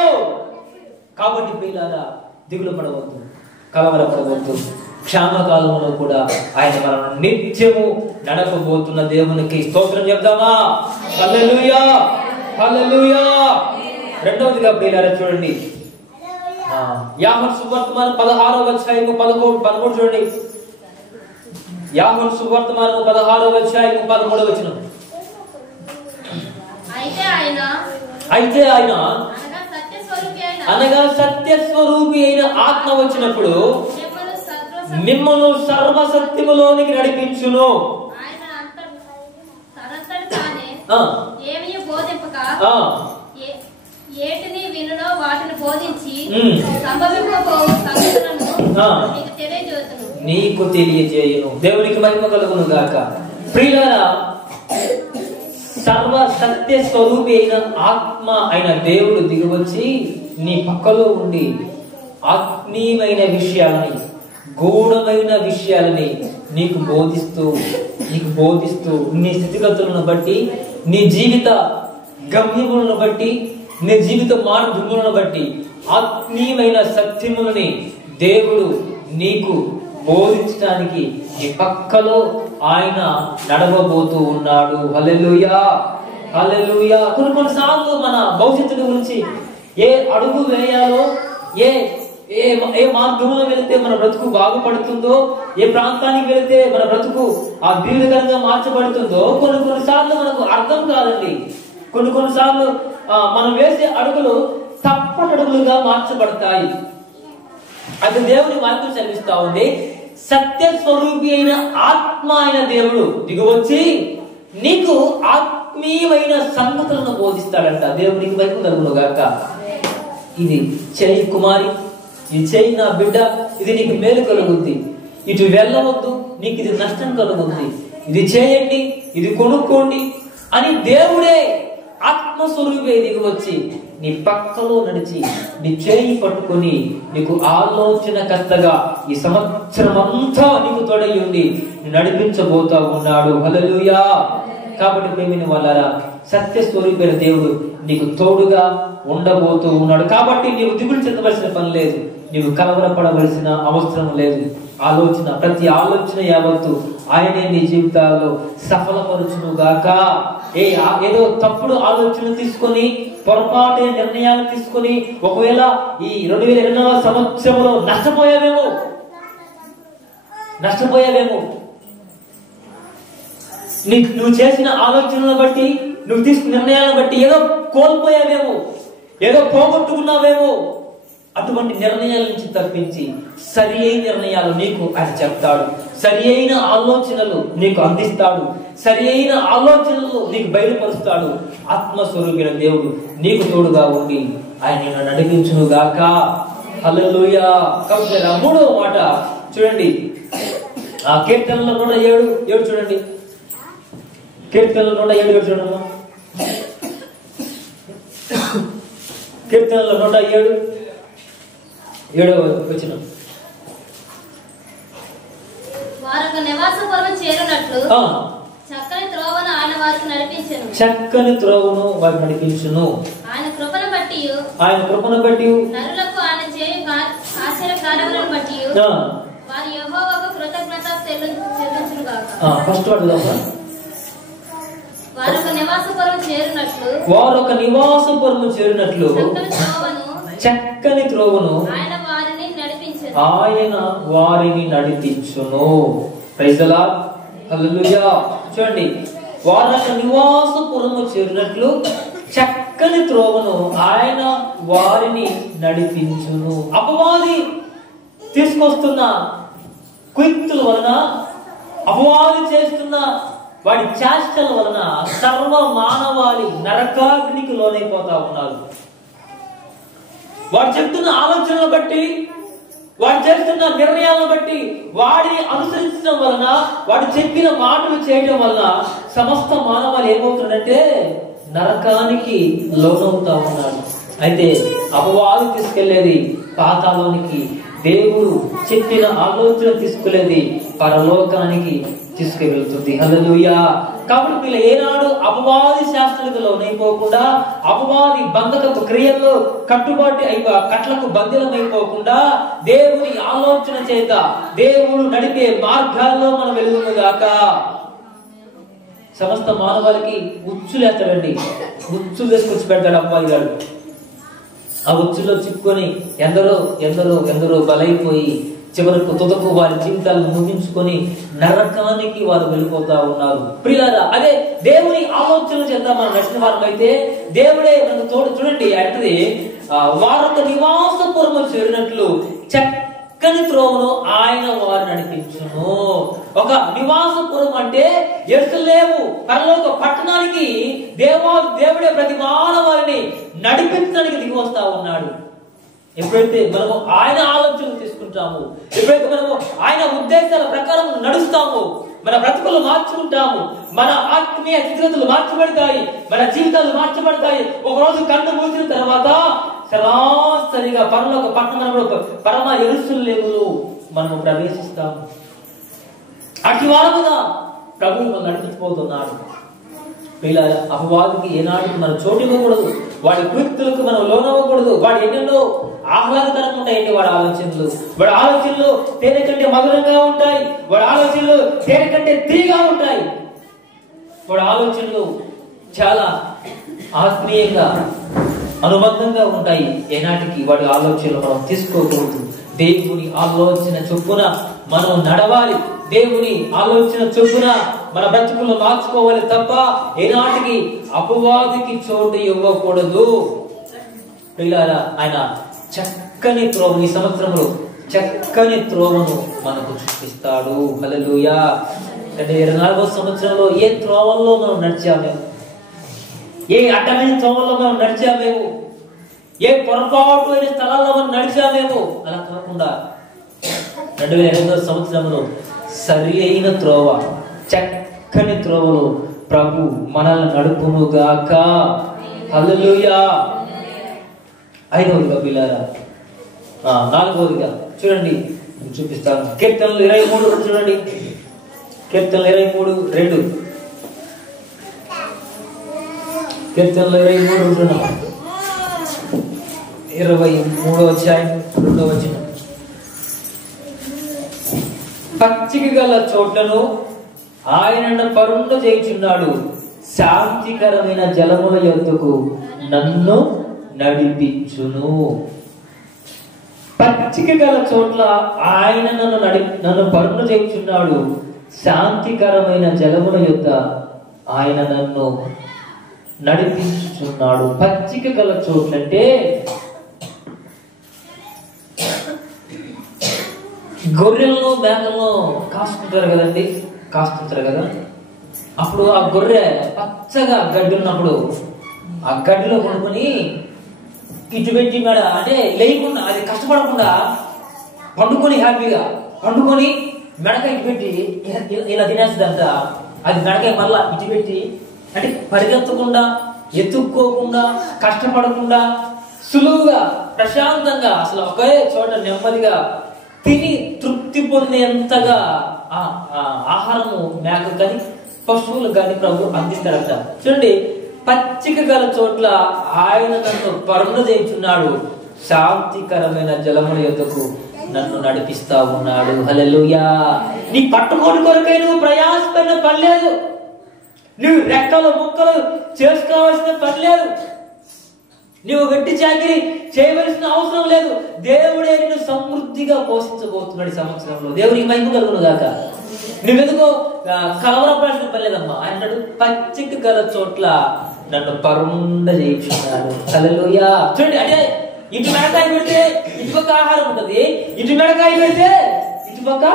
కాబట్టి పిల్లారా దిగులు పడవద్దు, కలవరపడవద్దు. క్షామకాలంలో కూడా ఆయన మనల్ని నిత్యము నడపబోతున్న దేవునికి స్తోత్రం చెప్దామా? హల్లెలూయా, హల్లెలూయా. రెండవదిగా ప్రియులారా చూడండి, యోహాను సువార్త 16వ అధ్యాయం 13 చూడండి. యోహాను సువార్తమానము 16వ అధ్యాయం 13వ వచనం. అయితే ఆయన అనగా సత్య స్వరూపి అయిన ఆత్మ వచ్చినప్పుడు మిమ్మల్ని సర్వసత్యములోనికి నడిపించును. నీకు తెలియజేయును. దేవునికి మహిమ కలుగును గాక. ప్రియులారా, సర్వ సత్య స్వరూపి అయిన ఆత్మ అయిన దేవుడు దిగివచ్చి నీ పక్కలో ఉండి ఆత్మీయమైన విషయాలని, గూఢమైన విషయాలని నీకు బోధిస్తూ నీ స్థితిగతులను బట్టి, నీ జీవిత గమ్యములను బట్టి, నీ జీవిత మార్గములను బట్టి ఆత్మీయమైన సత్యములని దేవుడు నీకు బోధించడానికి నీ పక్కలో ఆయన నడవబోతూ ఉన్నాడు. హల్లెలూయా, హల్లెలూయా. కొన్నిసార్లు మన భవిష్యత్తు గురించి ఏ అడుగు వేయాలో, ఏ మార్గంలో వెళితే మన బ్రతుకు బాగుపడుతుందో, ఏ ప్రాంతానికి వెళితే మన బ్రతుకు అభివృద్ధికరంగా మార్చబడుతుందో కొన్నిసార్లు మనకు అర్థం కాదండి. కొన్నిసార్లు మనం వేసే అడుగులు తప్పటడుగులుగా మార్చబడతాయి. అది దేవుని వాక్యం చదివిస్తా ఉంది. సత్య స్వరూపి అయిన ఆత్మ అయిన దేవుడు దిగువచ్చి నీకు ఆత్మీయమైన సంగతులను బోధిస్తాడంట. దేవునికి వైపు కలుగును గాక. ఇది చేయి కుమారి, ఇది చేయి నా బిడ్డ, ఇది నీకు మేలు కలుగుద్ది, ఇటు వెళ్ళవద్దు, నీకు ఇది నష్టం కలుగుద్ది, ఇది చేయండి, ఇది కొనుక్కోండి అని దేవుడే ఆత్మస్వరూపే దిగివచ్చి నీ పక్కలో నడిచి నీ చేయి పట్టుకొని నీకు ఆలోచనకర్తగా ఈ సంవత్సరం అంతా నీకు తోడై ఉండి నడిపించబోతా ఉన్నాడు. హల్లెలూయా. కాబట్టి ప్రేమిని వాళ్ళారా, సత్య స్వరూపైన దేవుడు నీకు తోడుగా ఉండబోతూ ఉన్నాడు. కాబట్టి నీవు దిగులు చెందవలసిన పని లేదు, నీవు కలవరపడవలసిన అవసరం లేదు. ప్రతి ఆలోచన యావత్తు ఆయనే నీ జీవితాల్లో సఫలపరుచును గాక. ఏదో తప్పుడు ఆలోచనలు తీసుకొని, పొరపాటు నిర్ణయాలు తీసుకొని ఒకవేళ ఈ 2024 సంవత్సరంలో నష్టపోయావేమో. నువ్వు చేసిన ఆలోచనలను బట్టి, నువ్వు తీసుకున్న నిర్ణయాలను బట్టి ఏదో కోల్పోయావేమో, ఏదో పోగొట్టుకున్నావేమో. అటువంటి నిర్ణయాల నుంచి తప్పించి సరి అయిన నిర్ణయాలు నీకు ఆయన చెప్తాడు, సరి అయిన ఆలోచనలు నీకు అందిస్తాడు, సరి అయిన ఆలోచనలు నీకు బయలుపరుస్తాడు. ఆత్మస్వరూపైన దేవుడు నీకు తోడుగా ఉండి ఆయన నిన్ను నడిపించును గాక. హల్లెలూయా. కాబట్టి మూడవ మాట చూడండి, ఆ కీర్తనలో 107 చూడండి. కీర్తనలో 107 చూడమ్మా. కీర్తనలో 107 7వ వచనం. వారొక నివాసపురము చేరునట్లు చక్కని త్రోవను ఆయన వారికి నడిపించెను. చక్కని త్రోవను వారికి నడిపించును. ఆయన కృపను బట్టి నరులకు ఆయన చేయు ఆశ్చర్య కార్యములను బట్టి వారి యెహోవాకు కృతజ్ఞత చెల్లించును గాక. ఫస్ట్ వర్డ్ వారొక నివాసపురము చేరునట్లు చక్కని త్రోవను ఆయన వారిని నడిపించును. Praise the Lord. హల్లెలూయా. చూడండి, వారొక నివాసపురము చేరినట్లు చక్కని త్రోవను ఆయన వారిని నడిపించును. అపవాది తీసుకొస్తున్న కుయుక్తుల వలన, అపవాది చేస్తున్న వాడి చేష్టల వలన సర్వ మానవాళి నరకాగ్నికి లోనైపోతా ఉన్నారు. వాడు చెప్తున్న ఆలోచనలు బట్టి, వాడు చేస్తున్న నిర్ణయాలను బట్టి, వాడిని అనుసరించడం వలన, వాడు చెప్పిన మాటలు చేయడం వలన సమస్త మానవాళి ఏమవుతుందంటే నరకానికి లోనవుతా ఉన్నారు. అయితే అపవాది తీసుకెళ్లేది పాతాళానికి, దేవుడు చెప్పిన ఆలోచన తీసుకెళ్లేది పరలోకానికి తీసుకువెళ్తుంది. హల్లెలూయా. కాబట్టి వీళ్ళు ఏనాడు అపవాది శాస్త్రాలకు లోనైపోకుండా, అపవాది బంధకపు క్రియల్లో కట్లకు బంధిలమైపోకుండా, దేవుని ఆలోచన చేత దేవుడు నడిపే మార్గాల్లో మనం వెలుగుగాక. సమస్త మానవాళికి ఉచ్చులేస్తాడండి, ఉచ్చులు తీసుకొచ్చి పెడతాడు అపవాది గారు. ఆ ఉచ్చులో చిక్కుకొని ఎందరో బలైపోయి చివరకు తుదకు వారి జీవితాలను ముగించుకొని నరకానికి వారు వెళ్ళిపోతా ఉన్నారు. ప్రియులారా, అదే దేవుని ఆలోచన చేద్దాం మనం నచ్చిన వారం అయితే దేవుడే మనకు చూడండి అంటే వారొక నివాసపురము చేరినట్లు చక్కని త్రోవను ఆయన వారు నడిపించును. ఒక నివాసపురం అంటే యెరూషలేము పరలోక పట్టణానికి దేవుడే ప్రతి మానవారిని నడిపించడానికి దిగి వస్తా ఉన్నాడు. ఎప్పుడైతే మనము ఆయన ఆలోచనలు తీసుకుంటాము, ఎప్పుడైతే మనము ఆయన ఉద్దేశాల ప్రకారం నడుస్తామో మన బ్రతుకులు మార్చుకుంటాము, మన ఆత్మీయ స్థితిగతులు మార్చబడతాయి, మన జీవితాలు మార్చబడతాయి. ఒక రోజు కన్ను మూసిన తర్వాత సరాసరిగా పరలోక పట్టణంలో పరమ యెరూషలేములో మనము ప్రవేశిస్తాము. అటు వారముగా ప్రభువు మనం నడిపించబోతున్నాడు. పిల్లల అపవాదికి ఏనాటికి మనం చోటు ఇవ్వకూడదు, వాడి కృత్యులకు మనం లోనవ్వకూడదు. వాడి ఎన్నెన్నో ఆహ్లాదకరంగా ఉంటాయండి వాడి ఆలోచనలు. వాడి ఆలోచనలు తేనె కంటే మధురంగా ఉంటాయి, వాడి ఆలోచనలు తేనె కంటే తీగా ఉంటాయి, వాడి ఆలోచనలు చాలా ఆత్మీయంగా అనుబంధంగా ఉంటాయి. ఏనాటికి వాడి ఆలోచనలు మనం తీసుకోకూడదు. దేవుని ఆలోచన చొప్పున మనం నడవాలి, దేవుని ఆలోచన చొప్పున మన బ్రతుకులు మార్చుకోవాలి తప్ప ఏనాటికి అపవాదికి చోటు ఇవ్వకూడదు. పిల్లారా, ఆయన చక్కని త్రోవని సంవత్సరంలో చక్కని త్రోవను మనకు చూపిస్తాడు. హల్లెలూయా. అంటే 24వ సంవత్సరంలో ఏ త్రోవల్లో మనం నడిచామేమో, ఏ అడ్డమైన త్రోవల్లో మనం నడిచామేమో, ఏ పొరపాటు అయిన స్థలాల్లో మనం నడిచామేమో అలా కాకుండా 2022వ సంవత్సరంలో సరి అయిన త్రోవ, చక్కని త్రోవలో ప్రభు మనల్ని నడుపునుగాక. హల్లెలూయా. 5వదిగా పిల్లారా, 4వదిగా చూడండి, చూపిస్తాను. కీర్తనలు 23 చూడండి. కీర్తనలు 23:2. కీర్తనలు 23 23వ అధ్యాయం 2వ వచనం. పచ్చిక గల చోట్లను ఆయన పరుండ చేయుచున్నాడు, శాంతికరమైన జలముల యొద్దకు నన్ను నడిపించును. పచ్చిక గల చోట్ల ఆయన నన్ను పరుండ చేయుచున్నాడు, శాంతికరమైన జలముల యొద్ద ఆయన నన్ను నడిపించుచున్నాడు. పచ్చిక గల చోట్లంటే గొర్రెలను మేకలను కాస్తుంటారు కదండి, కాస్తుంటారు కదా. అప్పుడు ఆ గొర్రె పచ్చగా గడ్డి ఉన్నప్పుడు ఆ గడ్డిలో కొనుక్కొని ఇటు పెట్టి మేడ అంటే లేకుండా, అది కష్టపడకుండా పండుకొని హ్యాపీగా పండుకొని మెడకాయ ఇటు పెట్టి ఇలా తినేస్తుందంట. అది మెడకాయ మళ్ళా ఇటు పెట్టి అంటే పరిగెత్తకుండా, ఎత్తుక్కోకుండా, కష్టపడకుండా సులువుగా ప్రశాంతంగా అసలు ఒకే చోట నెమ్మదిగా తిని తృప్తి పొందేంతగా ఆహారము మేక కానీ పశువులు కానీ ప్రభు అందిస్తారట. చూడండి, పచ్చిక గల చోట్ల ఆయన నన్ను పరుండ చేయుచున్నాడు, శాంతికరమైన జలముల యొద్దకు నన్ను నడిపిస్తా ఉన్నాడు. హల్లెలూయా. నీ పట్టుకోని కొరకై నువ్వు ప్రయాసపడిన పని లేదు, నువ్వు రెక్కలు ముక్కలు చేసుకోవాల్సిన పని లేదు, నువ్వు వెట్టి చాకిరి చేయవలసిన అవసరం లేదు. దేవుడే నిన్ను సమృద్ధిగా పోషించబోతున్నాడు ఈ సంవత్సరంలో. దేవునికి మహిమ కలుగును గాక. నువ్వెందుకో కలవరపడాల్సిన పని లేదమ్మా. ఆయన పచ్చిక గల చోట్ల నన్ను పరుండ చేయించున్నాడు. హల్లెలూయా. చూడండి, అంటే ఇటు మెడకాయ పెడితే ఇటుపక్క ఆహారం ఉంటుంది, ఇటు మెడకాయ పెడితే ఇటుపక్క,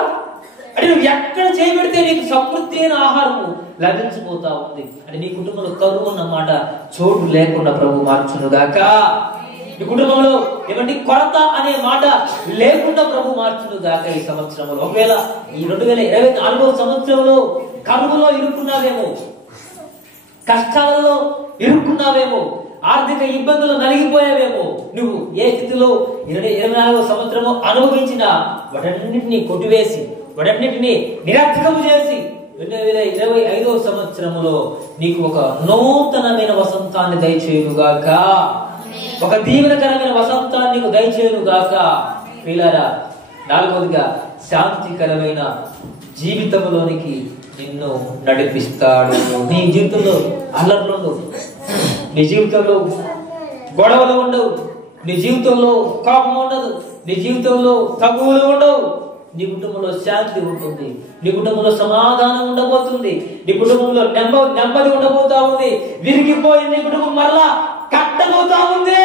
అంటే నువ్వు ఎక్కడ చేయబెడితే నీకు సమృద్ధి అయిన ఆహారము లభించబోతా ఉంది. అంటే నీ కుటుంబంలో కరువు అన్నమాట చోటు లేకుండా ప్రభు మార్చును గాక. నీ కుటుంబంలో ఏమంటే కొరత అనే మాట లేకుండా ప్రభు మార్చును గాక ఈ సంవత్సరంలో. ఒకవేళ ఈ 2024వ సంవత్సరంలో కరువులో ఇరుక్కున్నావేమో, కష్టాలలో ఇరుక్కున్నావేమో, ఆర్థిక ఇబ్బందులు నలిగిపోయావేమో, నువ్వు ఏ స్థితిలో 2024వ సంవత్సరము అనుభవించినా వాటన్నిటిని కొట్టివేసి, వాటన్నిటిని నిరర్థకము చేసి 2025వ సంవత్సరములో నీకు ఒక నూతనమైన వసంతాన్ని దయచేయునుగాక, ఒక దీవెనకరమైన వసంతాన్ని నీకు దయచేయునుగాక. పిల్లరా, 4వదిగా శాంతికరమైన జీవితంలోనికి నిన్ను నడిపిస్తాడు. నీ జీవితంలో అల్లర్లు ఉండవు, నీ జీవితంలో గొడవలు ఉండవు, నీ జీవితంలో కోపం ఉండదు, నీ జీవితంలో తగువులు ఉండవు, నీ కుటుంబంలో శాంతి ఉంటుంది, నీ కుటుంబంలో సమాధానం ఉండబోతుంది, నీ కుటుంబంలో నెమ్మది ఉండబోతా ఉంది. విరిగిపోయి నీ కుటుంబం మరలా కట్టబోతా ఉంది.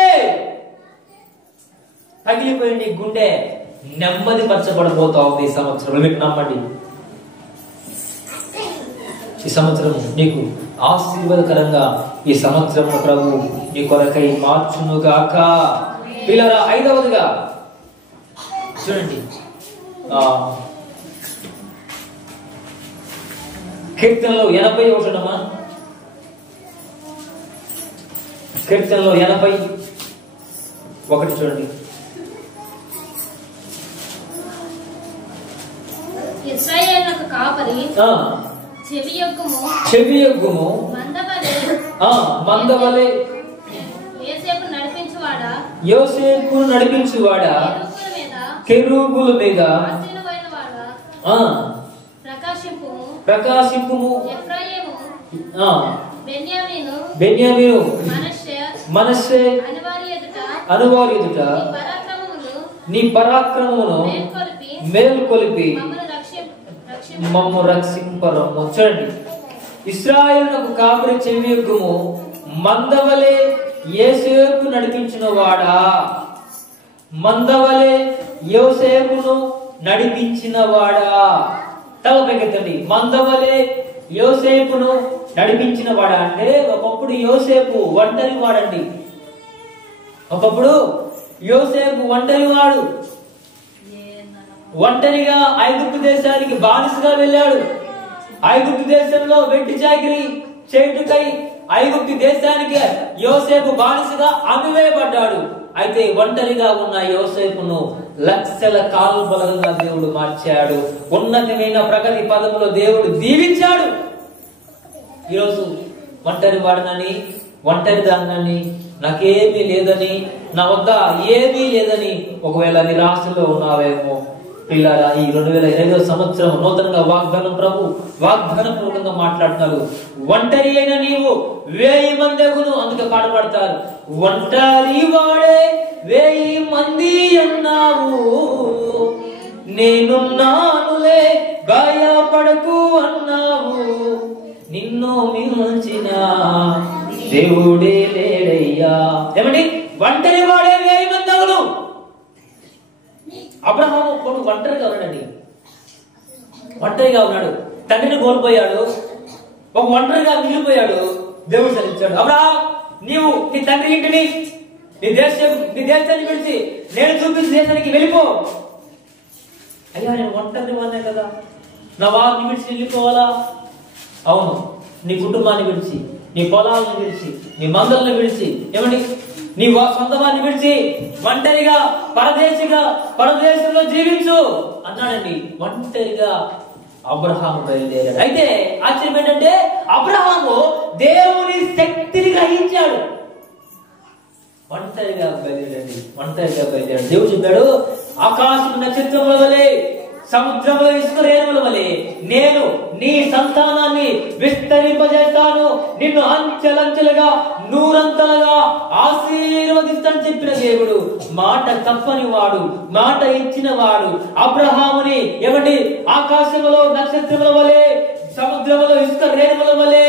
పగిలిపోయి నీ గుండె నెమ్మది పరచబడబోతా ఉంది. ఈ సంవత్సరం మీకు నమ్మండి, ఈ సంవత్సరం నీకు ఆశీర్వాదకరంగా ఈ సంవత్సరం ప్రభు నీ కొరకై మార్చునుగాక. పిల్లరా, ఐదవదిగా చూడండి, కీర్తనలో 80 ఒకటమ్మా, కీర్తనలో 81 చూడండి. ఇశ్రాయేలునకు కాపరి చెవియొగ్గుము మందవలె యోసేపును నడిపించువాడా కెరూబుల మీద ప్రకాశింపుము. బెన్యామీను మనష్షే అనువారి ఎదుట నీ పరాక్రమమును మేల్కొలిపి మమ్ము రక్షింపరము. చూడండి, ఇశ్రాయేలునకు కాపరి చెవియొగ్గుము మందవలె యోసేపు నడిపించిన వాడా, మందవలె యోసేపును నడిపించిన వాడా. తలపెక్కెత్తండి. మందవలె యోసేపును నడిపించిన వాడా అంటే ఒకప్పుడు యోసేపు ఒంటరి వాడండి. ఒకప్పుడు యోసేపు ఒంటరి వాడు. ఒంటరిగా ఐగుప్తు దేశానికి బానిసగా వెళ్ళాడు. ఐగుప్తు దేశంలో వెట్టి చాకిరి చేయుటకై ఐగుప్తు దేశానికి యోసేపు బానిసగా అమ్మివేయబడ్డాడు. అయితే ఒంటరిగా ఉన్న యోసేపును లక్షల కాల్బలంగా దేవుడు మార్చాడు. ఉన్నతమైన ప్రగతి పదములో దేవుడు దీవించాడు. ఈరోజు ఒంటరి వాడనని, ఒంటరి దాన్నని, నాకేమీ లేదని, నా వద్ద ఏమీ లేదని ఒకవేళ నిరాశలో ఉన్నావేమో పిల్లరా, ఈ 2020 సంవత్సరం నూతనంగా వాగ్దానం పూర్వకంగా మాట్లాడుతున్నారు. ఒంటరి అయిన నీవు 1000 మంది ఎగును. అందుకే పాట పాడతారు, ఒంటరి వాడే 1000 మంది అన్నావు, నేనున్నానులే భయపడకు అన్నావు, నిన్ను మించిన దేవుడే లేడయ్యా. ఏమండి, ఒంటరి వాడే 1000 మంది అగును. అబ్రహాము కొడుకు ఒంటరిగా ఉన్నాడండి, ఒంటరిగా ఉన్నాడు. తండ్రిని కోల్పోయాడు, ఒక ఒంటరిగా మిగిలిపోయాడు. దేవుడు సరిచాడు, అబ్రహాం నీవు నీ తండ్రి ఇంటిని, నీ దేశాన్ని విడిచి నేను చూపించిన దేశానికి వెళ్ళిపో. అయ్యా, నేను ఒంటరి వాడినే కదా, నా వారిని విడిచి వెళ్ళిపోవాలా? అవును, నీ కుటుంబాన్ని విడిచి, నీ పొలాలను విడిచి, నీ మందలను విడిచి, ఏమండి నీ సొంత వారిని విడిచి ఒంటరిగా పరదేశంలో జీవించు అన్నాడండి. ఒంటరిగా అబ్రహాము బయలుదేరాడు. అయితే ఆశ్చర్యం ఏంటంటే అబ్రహాము దేవుని శక్తిని గ్రహించాడు. ఒంటరిగా బయలుదేరాడు. దేవుడు చెప్పాడు, ఆకాశం నక్షత్రముల వలె సముద్రంలో ఇసుక రేణువుల వలె నేను నీ సంతానాన్ని విస్తరింపజేస్తాను, నిన్ను అంచెలంచెలుగా నూరంతలుగా ఆశీర్వదిస్తానని చెప్పిన దేవుడు మాట తప్పని వాడు, మాట ఇచ్చిన వాడు. అబ్రహాముని ఏమండి ఆకాశంలో నక్షత్రముల వలె సముద్రంలో ఇసుక రేణువుల వలె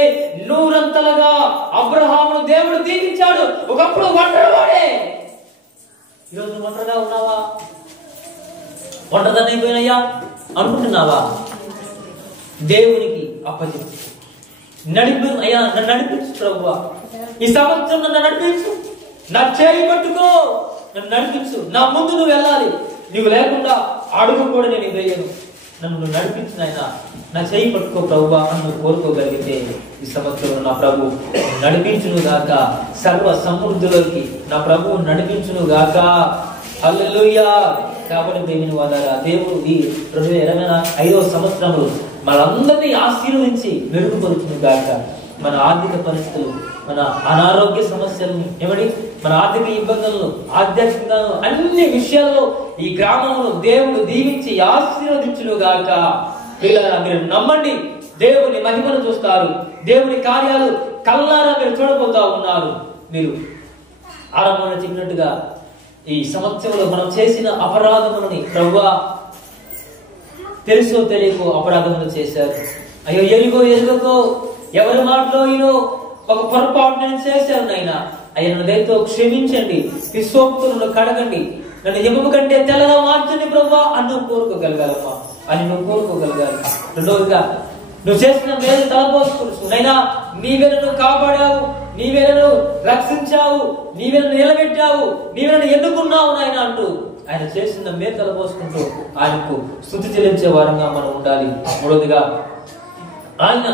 నూరంతలుగా అబ్రహామును దేవుడు దీవించాడు. ఒకప్పుడు ఒంటరి వాడే, ఈరోజు ఒంటరిగా ఉన్నావా? ఒంటరిదాన్ని అయిపోయినయ్యా అనుకుంటున్నావా? దేవునికి అప్పచెప్పు. అయ్యా నన్ను నడిపించు ప్రభువా, ఈ సంవత్సరం నన్ను నడిపించు, నా చేయి పట్టుకో, నన్ను నడిపించు, నా ముందు నువ్వు వెళ్ళాలి, నువ్వు లేకుండా అడుగు కూడా నేను వేయను, నన్ను నడిపించు నాయన, నా చేయి పట్టుకో ప్రభువా అని కోరుకోగలిగితే ఈ సంవత్సరం నా ప్రభు నడిపించును గాక, సర్వ సమృద్ధిలోకి నా ప్రభువు నడిపించును గాక. హల్లెలూయా. కాబట్టి ప్రేమిని వాదారా, దేవుడు ఈ 2025వ సంవత్సరంలో మనందరినీ ఆశీర్వదించి మెరుగుపరుచును గాక. మన ఆర్థిక పరిస్థితులు, మన అనారోగ్య సమస్యలను, ఏమని మన ఆర్థిక ఇబ్బందులను, ఆధ్యాత్మిక అన్ని విషయాల్లో ఈ గ్రామంలో దేవుడు దీవించి ఆశీర్వదించును గాక. పిల్లరా, మీరు నమ్మండి, దేవుని మహిమను చూస్తారు, దేవుని కార్యాలు కల్లారా మీరు చూడబోతా ఉన్నారు. మీరు ఆరంభంలో చెప్పినట్టుగా ఈ సంవత్సరంలో మనం చేసిన అపరాధములని ప్రభువా తెలుసో తెలియకో అపరాధములు చేశారు. అయ్యో ఎరుగకో ఎవరి మాటలో ఈయన ఒక పొరపాటు నేను చేశాను నాయనా, ఆయన దయతో క్షమించండి, విశ్వక్తులను కడగండి, నన్ను ఎముక కంటే తెల్లగా మార్చండి ప్రభువా అని నువ్వు కోరుకోగలగాలమ్మా, అని నువ్వు కోరుకోగలగాలి. రెండవదిగా నువ్వు చేసిన మేలు తలపోసుకోవచ్చు నైనా, నీవే నన్ను కాపాడావు, నీవే నన్ను రక్షించావు, నీవే నన్ను నిలబెట్టావు, నీవే నన్ను ఎన్నుకున్నావు నాయన అంటూ ఆయన చేసిన మేలు తలపోసుకుంటూ ఆయనకు స్తుతి చెల్లించే వారంగా మనం ఉండాలి. మూడవదిగా ఆయన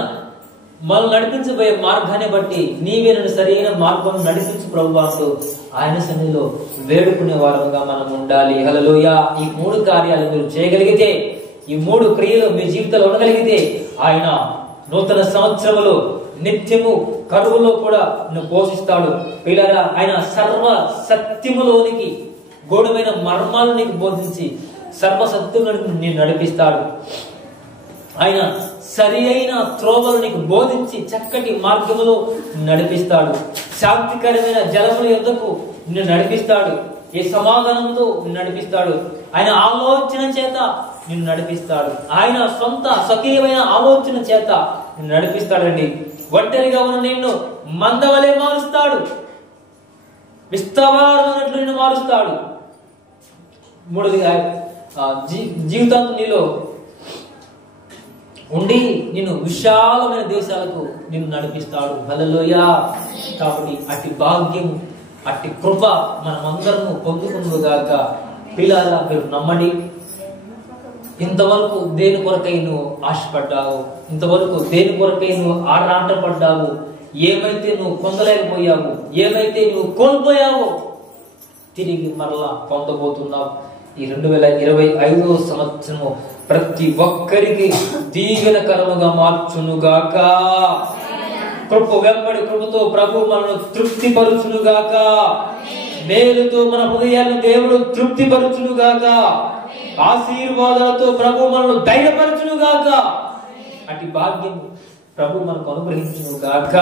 మనం నడిపించబోయే మార్గాన్ని బట్టి నీవే నన్ను సరైన మార్గం నడిపించు ప్రభువా అంటూ ఆయన సన్నిధిలో వేడుకునే వారంగా మనం ఉండాలి. హల్లెలూయా. ఈ 3 కార్యాలు మీరు చేయగలిగితే, ఈ 3 క్రియలు మీ జీవితంలో ఉండగలిగితే ఆయన నూతన సంవత్సరములో నిత్యము కరువులో కూడా నిన్ను పోషిస్తాడు. పిల్లరా, ఆయన సర్వ సత్యములోనికి గూఢమైన మర్మాలు నీకు బోధించి సర్వసత్యములను నేను నడిపిస్తాడు. ఆయన సరి అయిన త్రోవలు నీకు బోధించి చక్కటి మార్గములో నడిపిస్తాడు. శాంతికరమైన జలముల యొద్దకు నిన్ను నడిపిస్తాడు. ఏ సమాధానంతో నిన్ను నడిపిస్తాడు. ఆయన ఆలోచన చేత నిన్ను నడిపిస్తాడు. ఆయన సొంత స్వకీయమైన ఆలోచన చేత నిన్ను నడిపిస్తాడండి. ఒంటరిగా ఉన్న నిన్ను మందవలే మారుస్తాడు, విస్తవారమైనట్లు నిన్ను మారుస్తాడు. మూడవదిగా జీవితాంతం నీలో ఉండి నిన్ను విశాలమైన దేశాలకు నిన్ను నడిపిస్తాడు. హల్లెలూయా. కాబట్టి అట్టి భాగ్యం, అట్టి కృప మనమందరము పొందుకుందుగాక. పిల్లల మీరు నమ్మండి. ఇంతవరకు దేని కొరకై నువ్వు ఆశపడ్డావు, ఇంతవరకు దేని కొరకై నువ్వు ఆరాటపడ్డావు, ఏమైతే నువ్వు పొందలేకపోయావు, ఏమైతే నువ్వు కోల్పోయావో తిరిగి మరలా పొందబోతున్నావు. ఈ 2025వ సంవత్సరము ప్రతి ఒక్కరికి దీవెనకరముగా మార్చునుగాక. కృప వెంబడి కృపతో ప్రభు మనను తృప్తిపరుచునుగాక. మేలుతో మన హృదయాలను దేవుడు తృప్తిపరుచునుగాక. ఆశీర్వాదాలతో ప్రభు మనను ధైర్యపరచునుగాక. అటు భాగ్యం ప్రభు మనకు అనుగ్రహించునుగాక.